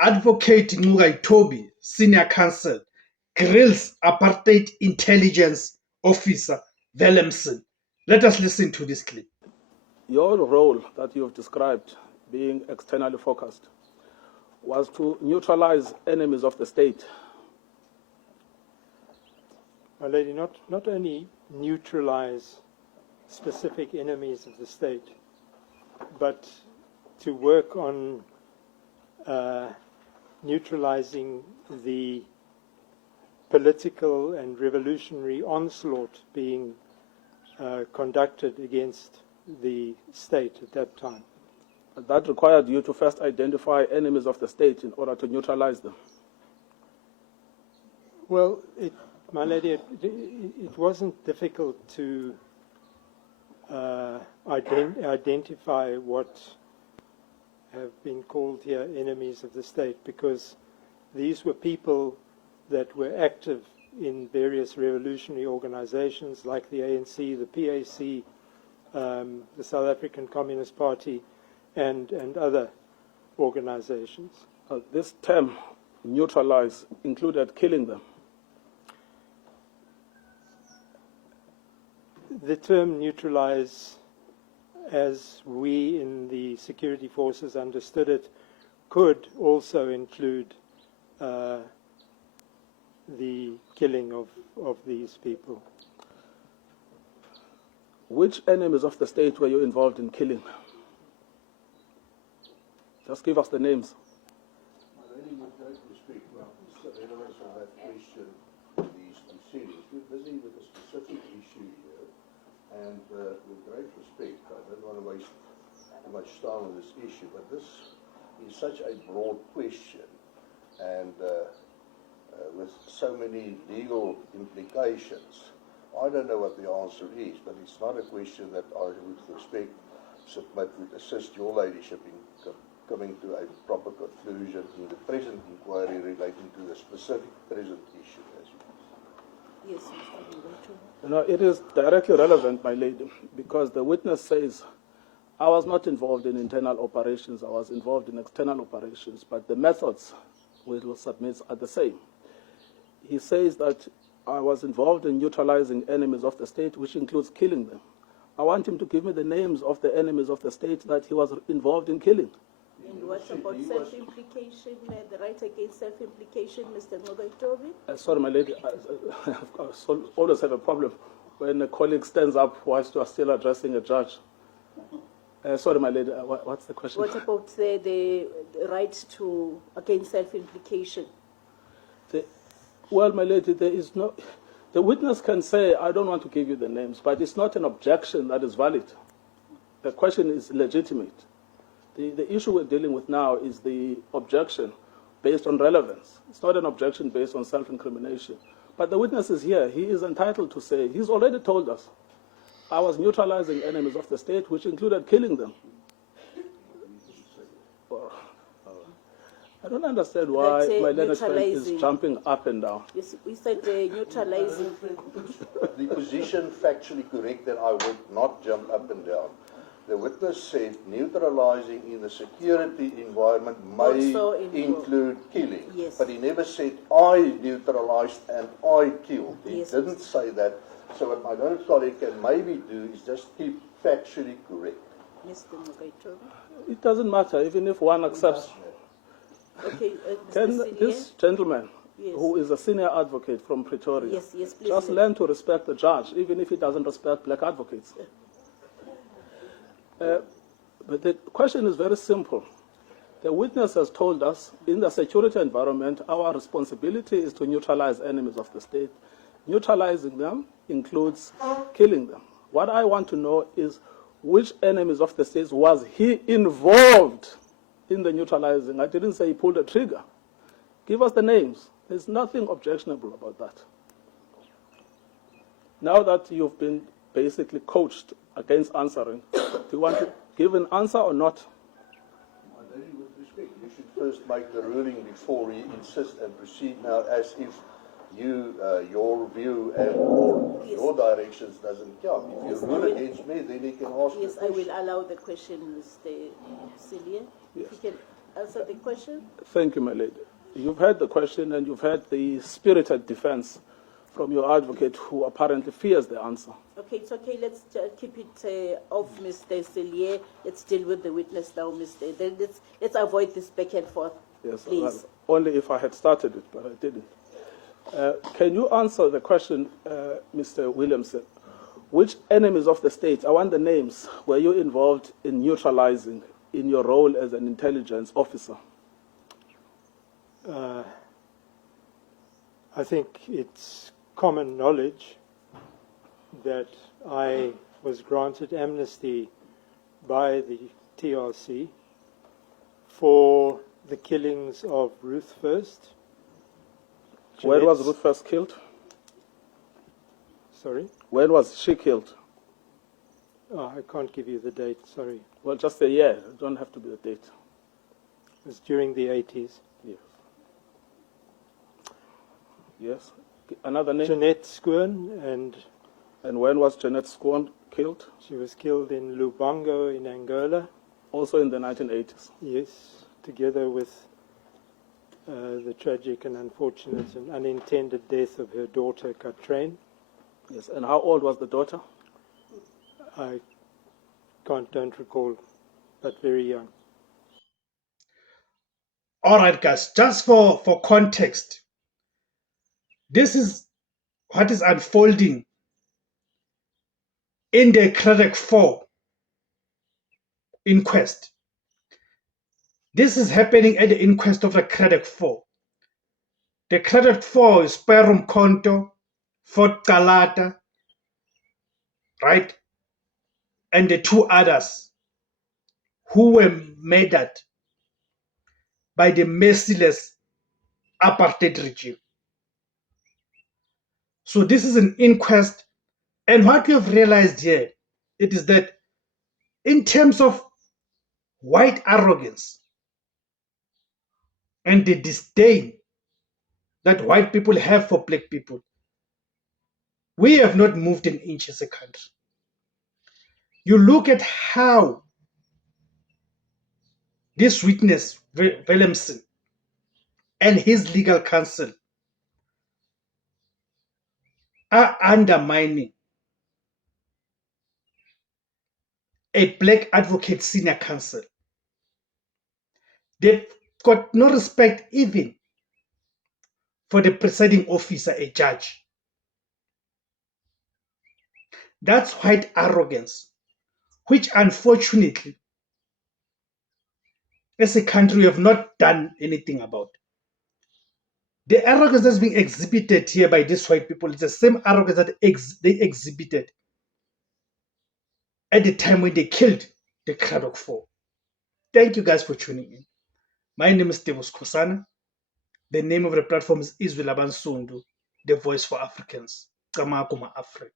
Advocate Ngcukaitobi, Senior Counsel, grills Apartheid Intelligence Officer Willemson. Let us listen to this clip. Your role that you've described, being externally focused, was to neutralize enemies of the state. My lady, not only neutralize specific enemies of the state, but to work on neutralizing the political and revolutionary onslaught being conducted against the state at that time. That required you to first identify enemies of the state in order to neutralize them. Well, my lady, it wasn't difficult to identify what have been called here enemies of the state, because these were people that were active in various revolutionary organizations like the ANC, the PAC, the South African Communist Party, and other organizations. This term, neutralize, included killing them. The term neutralize, as we in the security forces understood it, could also include the killing of these people. Which enemies of the state were you involved in killing? Just give us the names. My lady, with great respect, the relevance of that question is serious. We're busy with a specific issue here, and with great respect, I don't want to waste too much time on this issue, but this is such a broad question, and with so many legal implications, I don't know what the answer is, but it's not a question that I, with respect, submit would assist your ladyship in coming to a proper conclusion in the present inquiry relating to the specific present issue. Yes, Mr. You know, it is directly relevant, my lady, because the witness says, I was not involved in internal operations, I was involved in external operations, but the methods we will submit are the same. He says that I was involved in neutralizing enemies of the state, which includes killing them. I want him to give me the names of the enemies of the state that he was involved in killing. And what about self-implication, the right against self-implication, Mr. Ngcukaitobi? Sorry, my lady, I always have a problem when a colleague stands up whilst you are still addressing a judge. Sorry, my lady, what's the question? What about the right to against self-implication? Well, my lady, there is no... The witness can say, I don't want to give you the names, but it's not an objection that is valid. The question is legitimate. The issue we're dealing with now is the objection based on relevance. It's not an objection based on self-incrimination. But the witness is here. He is entitled to say, he's already told us, I was neutralizing enemies of the state, which included killing them. I don't understand why my learned friend is jumping up and down. Yes, we said neutralizing. The position factually correct, and I would not jump up and down. The witness said neutralizing in the security environment may include killing. Yes. But he never said, I neutralized and I killed. He Yes, didn't say that. So what my learned colleague can maybe do is just keep factually correct. Mr. Ngcukaitobi. It doesn't matter, even if one accepts. Okay, Can this gentleman, yes, who is a senior advocate from Pretoria, yes, yes, please just learn to respect the judge, even if he doesn't respect black advocates? But the question is very simple. The witness has told us, in the security environment, our responsibility is to neutralize enemies of the state. Neutralizing them includes killing them. What I want to know is which enemies of the state was he involved in the neutralizing. I didn't say he pulled a trigger. Give us the names. There's nothing objectionable about that. Now that you've been basically coached against answering, do you want to give an answer or not? With respect, you should first make the ruling before you insist and proceed now as if you, your view and or yes, your directions doesn't count. If yes, you rule against me, then you can ask yes, the I question. will allow the question, Mr. Celia. Yes. If you can answer the question? Thank you, my lady. You've heard the question and you've heard the spirited defense from your advocate who apparently fears the answer. Okay, it's okay. Let's keep it off, Mr. Sellier. Let's deal with the witness now, Mr. Then let's avoid this back and forth, Yes, please. well, only if I had started it, but I didn't. Can you answer the question, Mr. Williamson? Which enemies of the state, I want the names, were you involved in neutralizing in your role as an intelligence officer? I think it's common knowledge that I was granted amnesty by the TRC for the killings of Ruth First. When was Jeanette's- Ruth first killed? Sorry? When was she killed? Oh, I can't give you the date, sorry. Well, just a year. It don't have to be a date. It was during the 80s. Yes. Yes. Another name? Jeanette Schoon, And when was Jeanette Schoon killed? she was killed in Lubango in Angola. Also in the 1980s. Yes, together with the tragic and unfortunate and unintended death of her daughter, Katrain. Yes. And how old was the daughter? I don't recall, but very young. All right, guys, just for context, this is what is unfolding in the Craddock 4 inquest. This is happening at the inquest of the Craddock 4. The Craddock 4 is Perum Conto, Fort Calata, right? And the two others who were murdered by the merciless apartheid regime. So this is an inquest, and what we have realized here, it is that in terms of white arrogance and the disdain that white people have for black people, we have not moved an inch as a country. You look at how this witness, Williamson, and his legal counsel are undermining a black advocate senior counsel. They've got no respect even for the presiding officer, a judge. That's white arrogance, which unfortunately, as a country, we have not done anything about. The arrogance that's being exhibited here by these white people is the same arrogance that they exhibited at the time when they killed the Craddock 4. Thank you guys for tuning in. My name is Tebus Kosana. The name of the platform is Izwi Labansundu, the voice for Africans. Kamakuma Africa.